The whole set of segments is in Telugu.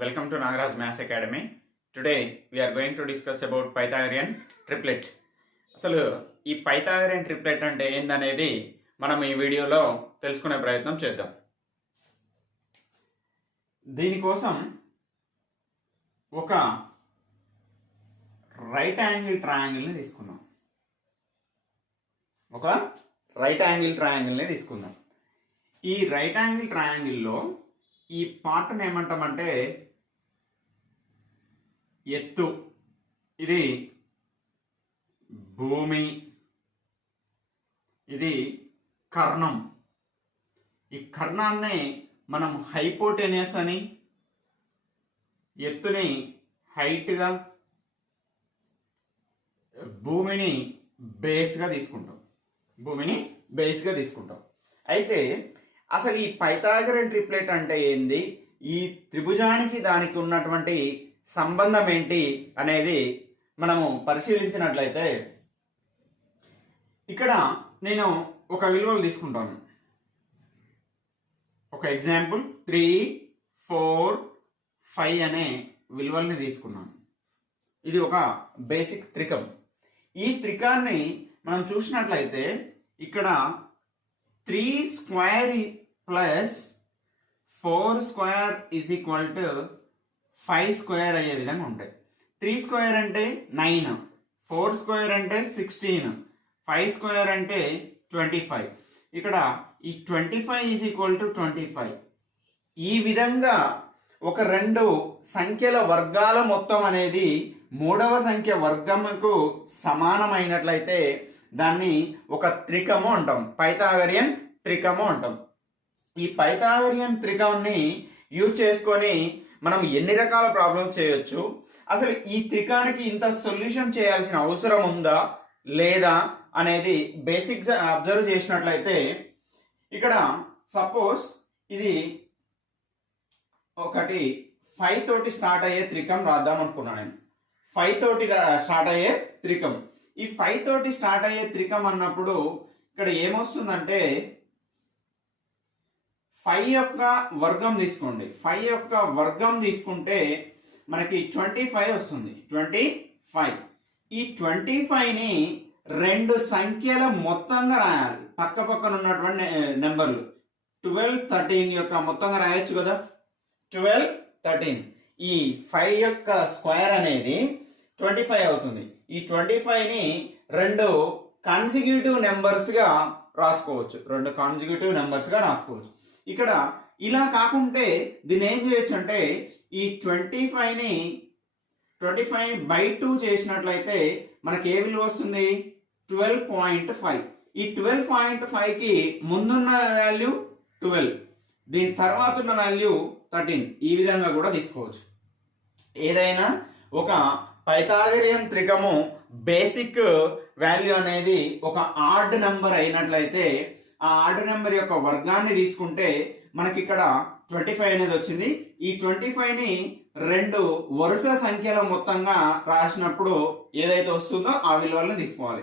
Welcome to Nagaraj Maths Academy. Today we are going to discuss about Pythagorean triplet. అసలు ఈ పైథాగరియన్ ట్రిప్లెట్ అంటే ఏందనేది మనం ఈ వీడియోలో తెలుసుకునే ప్రయత్నం చేద్దాం. దీనికోసం ఒక రైట్ యాంగిల్ ట్రయాంగిల్ని తీసుకుందాం. ఈ రైట్ యాంగిల్ ట్రయాంగిల్లో ఈ పార్ట్ని ఏమంటామంటే ఎత్తు, ఇది భూమి, ఇది కర్ణం. ఈ కర్ణాన్ని మనం హైపోటెనియస్ అని, ఎత్తుని హైట్గా, భూమిని బేస్గా తీసుకుంటాం. అయితే అసలు ఈ పైథాగరన్ ట్రిప్లెట్ అంటే ఏంది, ఈ త్రిభుజానికి దానికి ఉన్నటువంటి సంబంధం ఏంటి అనేది మనము పరిశీలించినట్లయితే, ఇక్కడ నేను ఒక విలువలు తీసుకుంటాను. ఒక ఎగ్జాంపుల్ 3, 4, 5 అనే విలువల్ని తీసుకున్నాను. ఇది ఒక బేసిక్ త్రికం. ఈ త్రికాన్ని మనం చూసినట్లయితే ఇక్కడ 3 square plus 4 square is equal to 5 square అయ్యే విధంగా ఉంటాయి. 3 స్క్వేర్ అంటే 9, 4 స్క్వేర్ అంటే 16, 5 స్క్వేర్ అంటే 25. ఇక్కడ ఈ 25 ఈజ్ ఈక్వల్ టు 25. ఈ విధంగా ఒక రెండు సంఖ్యల వర్గాల మొత్తం అనేది మూడవ సంఖ్య వర్గముకు సమానమైనట్లయితే దాన్ని ఒక త్రికము అంటాం, పైథాగరియన్ త్రికము అంటాం. ఈ పైథాగరియన్ త్రికంని యూజ్ చేసుకొని మనం ఎన్ని రకాల ప్రాబ్లమ్స్ చేయొచ్చు, అసలు ఈ త్రికానికి ఇంత సొల్యూషన్ చేయాల్సిన అవసరం ఉందా లేదా అనేది బేసిక్స్ అబ్జర్వ్ చేసినట్లయితే, ఇక్కడ సపోజ్ ఇది ఒకటి 5 తోటి స్టార్ట్ అయ్యే త్రికం రాద్దాం అనుకున్నాను నేను. 5 తోటి స్టార్ట్ అయ్యే త్రికం. ఈ 5 తోటి స్టార్ట్ అయ్యే త్రికం అన్నప్పుడు ఇక్కడ ఏమొస్తుందంటే 5 యొక్క వర్గం తీసుకోండి. 5 యొక్క వర్గం తీసుకుంటే మనకి 25 వస్తుంది. 25. ఈ 25ని రెండు సంఖ్యల మొత్తంగా రాయాలి. పక్క పక్కన ఉన్నటువంటి నెంబర్లు 12, 13 యొక్క మొత్తంగా రాయొచ్చు కదా. 12, 13. ఈ 5 యొక్క స్క్వేర్ అనేది 25 అవుతుంది. ఈ 25ని రెండు కాన్సిక్యూటివ్ నెంబర్స్ గా రాసుకోవచ్చు. ఇక్కడ ఇలా కాకుంటే దీన్ని ఏం చేయొచ్చు అంటే ఈ 25/2 చేసినట్లయితే మనకి ఏ విలువ వస్తుంది, 12.5. ఈ 12.5కి ముందున్న వాల్యూ 12, దీని తర్వాత ఉన్న వాల్యూ 13. ఈ విధంగా కూడా తీసుకోవచ్చు. ఏదైనా ఒక పైథాగరియన్ త్రికము బేసిక్ వాల్యూ అనేది ఒక ఆడ్ నెంబర్ అయినట్లయితే ఆ ఆడ్ నెంబర్ యొక్క వర్గాన్ని తీసుకుంటే మనకి ఇక్కడ 25 అనేది వచ్చింది. ఈ 25ని రెండు వరుస సంఖ్యల మొత్తంగా రాసినప్పుడు ఏదైతే వస్తుందో ఆ విలువలను తీసుకోవాలి.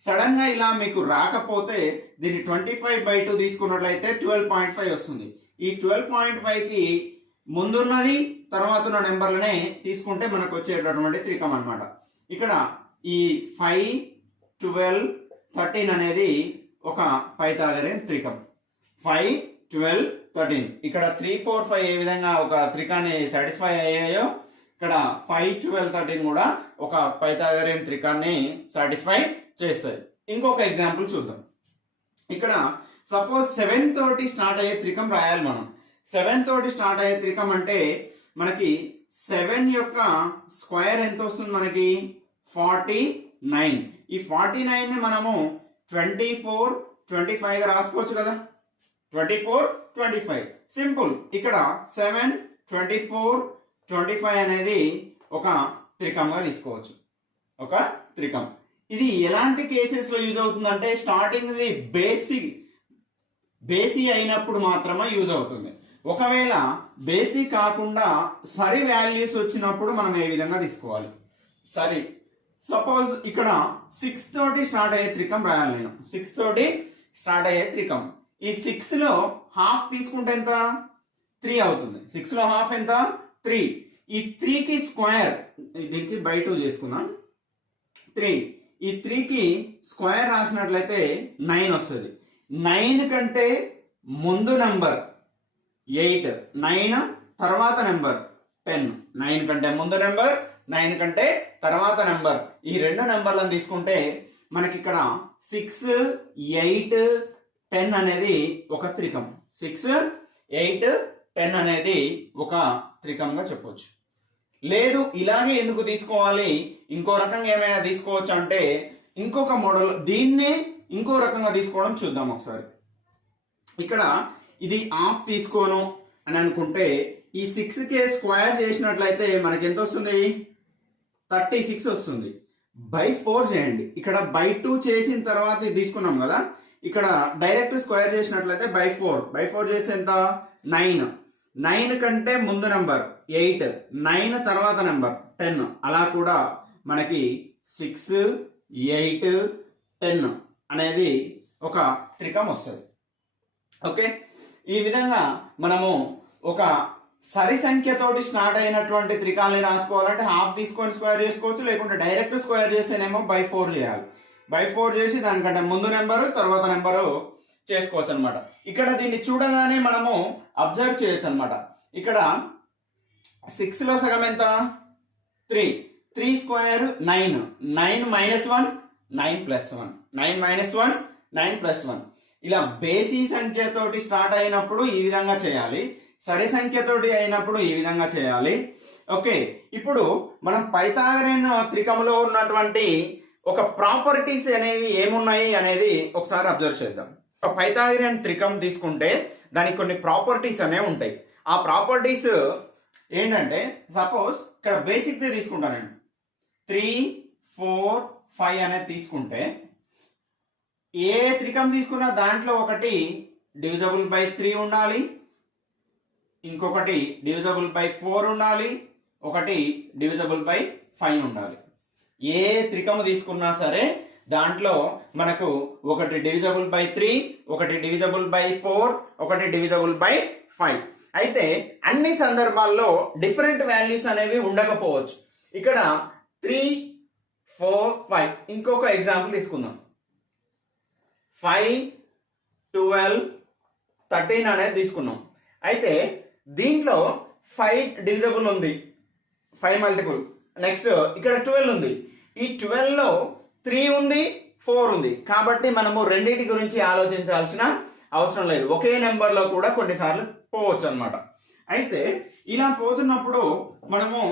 సడన్ గా ఇలా మీకు రాకపోతే దీన్ని 25/2 తీసుకున్నట్లయితే 12.5 వస్తుంది. ఈ 12.5కి ముందున్నది తర్వాత ఉన్న నెంబర్లనే తీసుకుంటే మనకు వచ్చేటటువంటి త్రికం అన్నమాట. ఇక్కడ ఈ 5, 12, 13 అనేది ఒక పైథాగరియన్ త్రికం. 5, 12, 13. ఇక్కడ 3, 4, 5 ఏ విధంగా ఒక త్రికాన్ని సాటిస్ఫై అయ్యాయో ఇక్కడ 5, 12, 13 కూడా ఒక పైథాగరియన్ త్రికాన్ని సాటిస్ఫై చేస్తాయి. ఇంకొక ఎగ్జాంపుల్ చూద్దాం. ఇక్కడ సపోజ్ 7 తోటి స్టార్ట్ అయ్యే త్రికం రాయాలి మనం. 7 తోటి స్టార్ట్ అయ్యే త్రికం అంటే మనకి 7 యొక్క స్క్వేర్ ఎంత వస్తుంది, మనకి 49. ఈ 49 ని మనము 24, 25 గా రాసుకోవచ్చు కదా. 24, 25 సింపుల్. ఇక్కడ 7, 24, 25 అనేది ఒక త్రికంగా తీసుకోవచ్చు, ఒక త్రికం. ఇది ఎలాంటి కేసెస్ లో యూజ్ అవుతుందంటే స్టార్టింగ్ ది బేసి అయినప్పుడు మాత్రమే యూజ్ అవుతుంది. ఒకవేళ బేసి కాకుండా సరి వాల్యూస్ వచ్చినప్పుడు మనం ఏ విధంగా తీసుకోవాలి. సరి సపోజ్ ఇక్కడ 6 తోటి స్టార్ట్ అయ్యే త్రికం రాయాలి నేను. 6 తోటి స్టార్ట్ అయ్యే త్రికం. ఈ 6 లో హాఫ్ తీసుకుంటే ఎంత, 3 అవుతుంది. 6 లో హాఫ్ ఎంత, 3. ఈ 3కి స్క్వేర్, దీనికి బై 2 చేసుకుందాం. 3, ఈ 3కి స్క్వేర్ రాసినట్లయితే 9 వస్తుంది. 9 కంటే ముందు నెంబర్ 8, 9 తర్వాత నెంబర్ 10. 9 కంటే ముందు నెంబర్, 9 కంటే తర్వాత నెంబర్. ఈ రెండు నెంబర్లను తీసుకుంటే మనకి ఇక్కడ 6, 8, 10 అనేది ఒక త్రికం. 6, 8, 10 అనేది ఒక త్రికంగా చెప్పవచ్చు. లేదు ఇలాగే ఎందుకు తీసుకోవాలి, ఇంకో రకంగా ఏమైనా తీసుకోవచ్చు అంటే ఇంకొక మోడల్, దీన్నే ఇంకో రకంగా తీసుకోవడం చూద్దాం ఒకసారి. ఇక్కడ ఇది హాఫ్ తీసుకోను అని అనుకుంటే ఈ 6కే స్క్వేర్ చేసినట్లయితే మనకి ఎంత వస్తుంది, 36 వస్తుంది. బై 4 చేయండి. ఇక్కడ బై 2 చేసిన తర్వాత ఇది తీసుకున్నాం కదా, ఇక్కడ డైరెక్ట్ స్క్వేర్ చేసినట్లయితే బై 4 చేస్తే ఎంత, 9. 9 కంటే ముందు నెంబర్ 8, 9 తర్వాత నెంబర్ 10. అలా కూడా మనకి 6, 8, 10 అనేది ఒక త్రికం వస్తుంది. ఓకే, ఈ విధంగా మనము ఒక సరి సంఖ్యతోటి స్టార్ట్ అయినటువంటి త్రికాల్ని రాసుకోవాలంటే హాఫ్ తీసుకొని స్క్వేర్ చేసుకోవచ్చు, లేకుంటే డైరెక్ట్ స్క్వేర్ చేస్తేనేమో బై 4 చేయాలి. బై 4 చేసి దానికంటే ముందు నెంబరు తర్వాత నెంబరు చేసుకోవచ్చు అనమాట. ఇక్కడ దీన్ని చూడగానే మనము అబ్జర్వ్ చేయొచ్చు అనమాట. ఇక్కడ 6 లో సగం ఎంత, 3. 3 square 9. 9 minus 1 9 plus 1. 9 minus 1 9 plus 1. ఇలా బేసి సంఖ్యతోటి స్టార్ట్ అయినప్పుడు ఈ విధంగా చేయాలి, సరి సంఖ్యతోటి అయినప్పుడు ఈ విధంగా చేయాలి. ఓకే, ఇప్పుడు మనం పైథాగరన్ త్రికంలో ఉన్నటువంటి ఒక ప్రాపర్టీస్ అనేవి ఏమున్నాయి అనేది ఒకసారి అబ్జర్వ్ చేద్దాం. ఒక పైథాగరన్ త్రికం తీసుకుంటే దానికి కొన్ని ప్రాపర్టీస్ అనేవి ఉంటాయి. ఆ ప్రాపర్టీస్ ఏంటంటే, సపోజ్ ఇక్కడ బేసిక్ తీసుకుంటాను నేను, 3, 4, 5 అనేది తీసుకుంటే ఏ త్రికం తీసుకున్నా దాంట్లో ఒకటి డివిజబుల్ బై 3 ఉండాలి, ఇంకొకటి డివిజబుల్ బై 4 ఉండాలి, ఒకటి డివిజబుల్ బై 5 ఉండాలి. ఏ త్రికము తీసుకున్నా సరే దాంట్లో మనకు ఒకటి డివిజబుల్ బై 3, ఒకటి డివిజబుల్ బై 4, ఒకటి డివిజబుల్ బై 5. అయితే అన్ని సందర్భాల్లో డిఫరెంట్ వాల్యూస్ అనేవి ఉండకపోవచ్చు. ఇక్కడ 3, 4, 5. ఇంకొక ఎగ్జాంపుల్ తీసుకుందాం. 5, 12, 13 అనేది తీసుకున్నాం. అయితే దీంట్లో 5 డివిజబుల్ ఉంది, 5 మల్టిపుల్. నెక్స్ట్ ఇక్కడ 12 ఉంది. ఈ 12 లో 3 ఉంది, 4 ఉంది. కాబట్టి మనము రెండింటి గురించి ఆలోచించాల్సిన అవసరం లేదు. ఒకే నెంబర్ లో కూడా కొన్నిసార్లు పోవచ్చు అనమాట. అయితే ఇలా పోతున్నప్పుడు మనము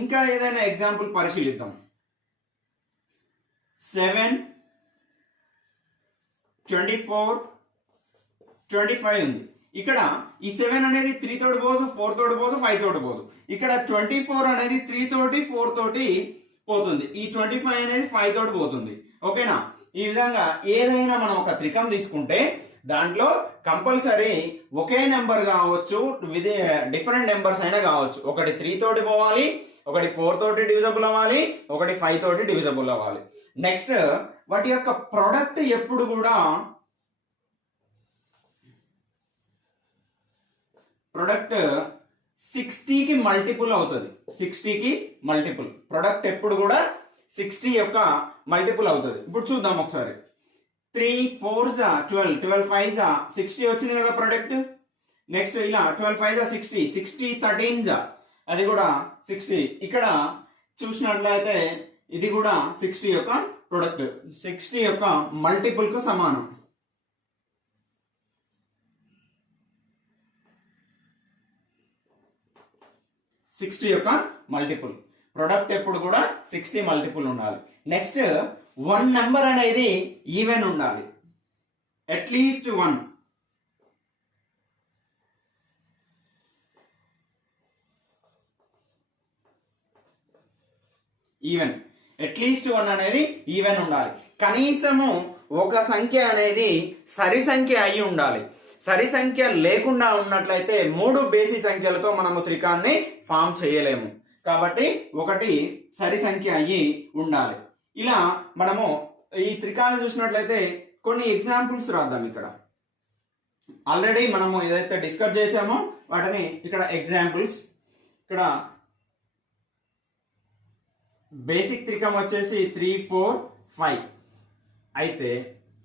ఇంకా ఏదైనా ఎగ్జాంపుల్ పరిశీలిద్దాం. 7, 24, 25 ఉంది. ఇక్కడ ఈ 7 అనేది 3 తోటి పోదు, 4 తోటి పోదు, 5 తోటి పోదు. ఇక్కడ 24 అనేది 3 తోటి 4 తోటి పోతుంది. ఈ 25 అనేది 5 తోటి పోతుంది. ఓకేనా? ఈ విధంగా ఏదైనా మనం ఒక త్రికం తీసుకుంటే దాంట్లో కంపల్సరీ ఒకే నెంబర్ కావచ్చు, డిఫరెంట్ నెంబర్స్ అయినా కావచ్చు. ఒకటి 3 తోటి పోవాలి, ఒకటి 4 తోటి డివిజబుల్ అవ్వాలి, ఒకటి 5 తోటి డివిజబుల్ అవ్వాలి. నెక్స్ట్ వాటి యొక్క ప్రొడక్ట్ ఎప్పుడు కూడా ప్రొడక్ట్ 60కి మల్టిపుల్ అవుతుంది. 60కి మల్టిపుల్ ప్రొడక్ట్ ఎప్పుడు కూడా 60 యొక్క మల్టిపుల్ అవుతుంది. ఇప్పుడు చూద్దాం ఒకసారి. 3 4s 12, 12 5s 60 వచ్చింది కదా ప్రొడక్ట్. నెక్స్ట్ ఇలా 12 5s 60, 60 13s అది కూడా 60. ఇక్కడ చూసినట్లయితే ఇది కూడా 60 యొక్క ప్రొడక్ట్, 60 యొక్క మల్టిపుల్ కు సమానం. సిక్స్టీ యొక్క మల్టిపుల్ ప్రొడక్ట్ ఎప్పుడు కూడా 60 మల్టిపుల్ ఉండాలి. నెక్స్ట్ వన్ నెంబర్ అనేది ఈవెన్ ఉండాలి, అట్లీస్ట్ 1. ఈవెన్ అట్లీస్ట్ 1 అనేది ఈవెన్ ఉండాలి. కనీసము ఒక సంఖ్య అనేది సరి సంఖ్య అయి ఉండాలి. సరి సంఖ్య లేకుండా ఉన్నట్లయితే 3 బేసి సంఖ్యలతో మనము త్రికాన్ని ఫామ్ చేయలేము. కాబట్టి ఒకటి సరి సంఖ్య అయ్యి ఉండాలి. ఇలా మనము ఈ త్రికాన్ని చూసినట్లయితే కొన్ని ఎగ్జాంపుల్స్ రాద్దాం. ఇక్కడ ఆల్రెడీ మనము ఏదైతే డిస్కస్ చేసామో వాటిని ఇక్కడ ఎగ్జాంపుల్స్. ఇక్కడ ఇక్కడ బేసిక్ త్రికం వచ్చేసి 3 4 5. అయితే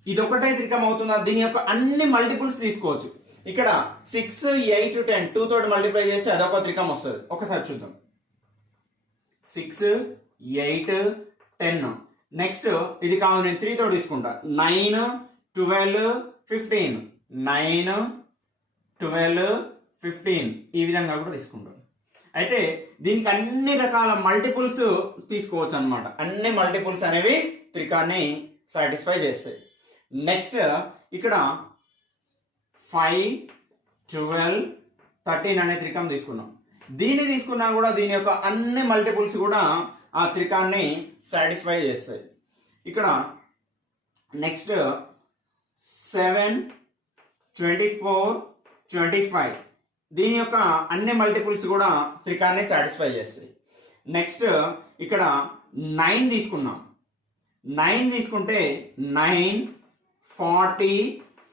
ఇది ఒకటే త్రికం అవుతుందా? దీని యొక్క అన్ని మల్టిపుల్స్ తీసుకోవచ్చు. ఇక్కడ 6 8 10 2 తోటి మల్టిప్లై చేస్తే అదొక త్రికం వస్తుంది. ఒకసారి చూద్దాం. 6 8 10. నెక్స్ట్ ఇది కావాలి, నేను 3 తోటి తీసుకుంటా. 9 12 15. 9 12 15 ఈ విధంగా కూడా తీసుకుంటాం. అయితే దీనికి అన్ని రకాల మల్టిపుల్స్ తీసుకోవచ్చు అన్నమాట. అన్ని మల్టిపుల్స్ అనేవి త్రికాన్ని సాటిస్ఫై చేస్తాయి. నెక్స్ట్ ఇక్కడ 5 12 13 అనే త్రికం తీసుకున్నాం. దీన్ని తీసుకున్నా కూడా దీని యొక్క అన్ని మల్టిపుల్స్ కూడా ఆ త్రికాన్ని సాటిస్ఫై చేస్తాయి. ఇక్కడ నెక్స్ట్ 7 24 25 దీని యొక్క అన్ని మల్టిపుల్స్ కూడా త్రికాన్ని సాటిస్ఫై చేస్తాయి. నెక్స్ట్ ఇక్కడ 9 తీసుకున్నాం. 9 తీసుకుంటే 9 40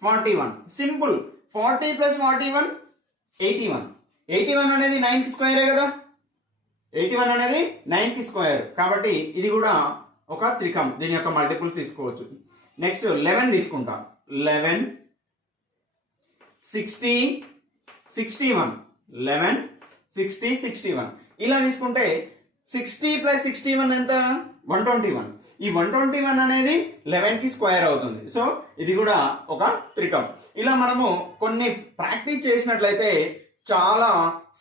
41 సింపుల్. 40 ప్లస్ 41 81. 81 అనేది 9 కి స్క్వేరే కదా. 81 అనేది 9 కి స్క్వేర్ కాబట్టి ఇది కూడా ఒక త్రికం. దీని యొక్క మల్టిపుల్స్ తీసుకోవచ్చు. నెక్స్ట్ 11 తీసుకుంటాం. 11 60 61 11 60 61 ఇలా తీసుకుంటే 60 ప్లస్ 61 ఎంత? 121. ఈ 121 అనేది 11 కి స్క్వేర్ అవుతుంది. సో ఇది కూడా ఒక త్రికం. ఇలా మనము కొన్ని ప్రాక్టీస్ చేసినట్లయితే చాలా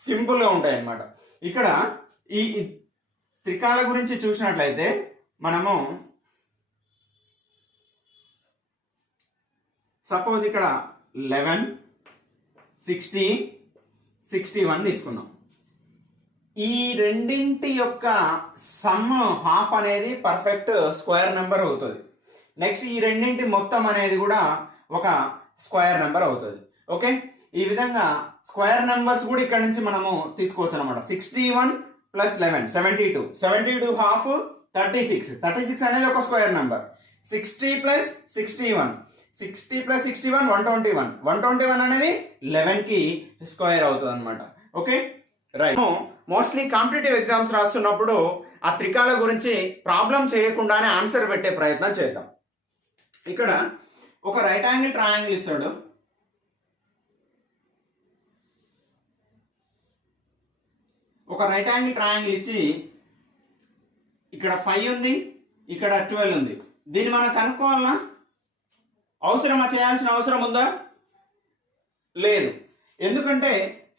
సింపుల్ గా ఉంటాయి అన్నమాట. ఇక్కడ ఈ త్రికాల గురించి చూసినట్లయితే మనము సపోజ్ ఇక్కడ 11 60 61 తీసుకున్నాం. ఈ రెండింటి యొక్క సమ్ హాఫ్ అనేది పర్ఫెక్ట్ స్క్వేర్ నెంబర్ అవుతుంది. నెక్స్ట్ ఈ రెండింటి మొత్తం అనేది కూడా ఒక స్క్వేర్ నెంబర్ అవుతుంది. ఓకే, ఈ విధంగా స్క్వేర్ నెంబర్స్ కూడా ఇక్కడ నుంచి మనము తీసుకోవచ్చు అనమాట. 61 ప్లస్ 11 72. 72 హాఫ్ 36. 36 అనేది ఒక స్క్వేర్ నెంబర్. 60 ప్లస్ 61. 60 ప్లస్ 61 121. 121 అనేది 11 కి స్క్వేర్ అవుతుంది అనమాట. Okay right. Mostly competitive exams రాస్తున్నప్పుడు ఆ త్రికాల గురించి ప్రాబ్లం చేయకుండానే ఆన్సర్ పెట్టే ప్రయత్నం చేద్దాం. ఇక్కడ ఒక రైట్ యాంగిల్ ట్రయాంగిల్ ఇస్తాడు. ఒక రైట్ యాంగిల్ ట్రయాంగిల్ ఇచ్చి ఇక్కడ 5 ఉంది, ఇక్కడ 12 ఉంది. దీన్ని మనం కనుక్కోవాలన్నా? అవసరమా? చేయాల్సిన అవసరం ఉందా? లేదు. ఎందుకంటే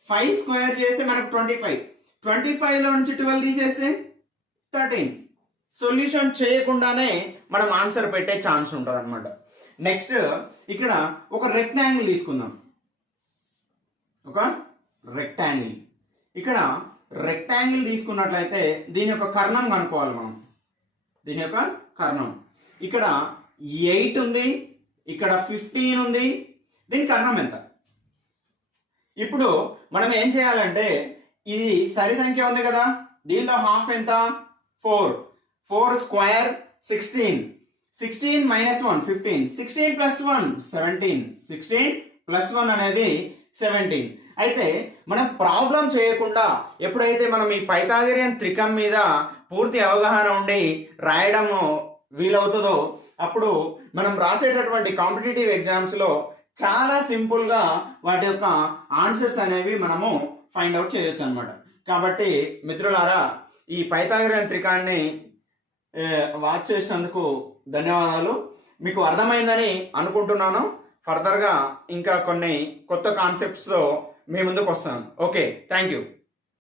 5 స్క్వేర్ చేస్తే మనకు 25. 25 లో నుంచి 12 తీసేస్తే 13. సొల్యూషన్ చేయకుండానే మనం ఆన్సర్ పెట్టే ఛాన్స్ ఉంటుంది అనమాట. నెక్స్ట్ ఇక్కడ ఒక రెక్టాంగిల్ తీసుకుందాం. ఒక రెక్టాంగిల్. ఇక్కడ రెక్టాంగిల్ తీసుకున్నట్లయితే దీని యొక్క కర్ణం కనుక్కోవాలి మనం. దీని యొక్క కర్ణం ఇక్కడ 8 ఉంది, ఇక్కడ 15 ఉంది. దీని కర్ణం ఎంత? ఇప్పుడు మనం ఏం చేయాలంటే ఇది సరి సంఖ్య ఉంది కదా, దీనిలో హాఫ్ ఎంత? 4. 4 స్క్వేర్ 16. 16 మైనస్ 1 15. 16 ప్లస్ 1 17. 16 ప్లస్ 1 అనేది 17. అయితే మనం ప్రాబ్లం చేయకుండా ఎప్పుడైతే మనం ఈ పైథాగోరియన్ త్రికం మీద పూర్తి అవగాహన ఉండి రాయడం వీలవుతుందో అప్పుడు మనం రాసేటటువంటి కాంపిటేటివ్ ఎగ్జామ్స్ లో చాలా సింపుల్ గా వాటి యొక్క ఆన్సర్స్ అనేవి మనము ఫైండ్ అవుట్ చేయొచ్చు అనమాట. కాబట్టి మిత్రులారా, ఈ పైథాగోరియన్ త్రికాన్ని వాచ్ చేసినందుకు ధన్యవాదాలు. మీకు అర్థమైందని అనుకుంటున్నాను. ఫర్దర్ గా ఇంకా కొన్ని కొత్త కాన్సెప్ట్స్ తో మీ ముందుకు వస్తాను. Okay, thank you.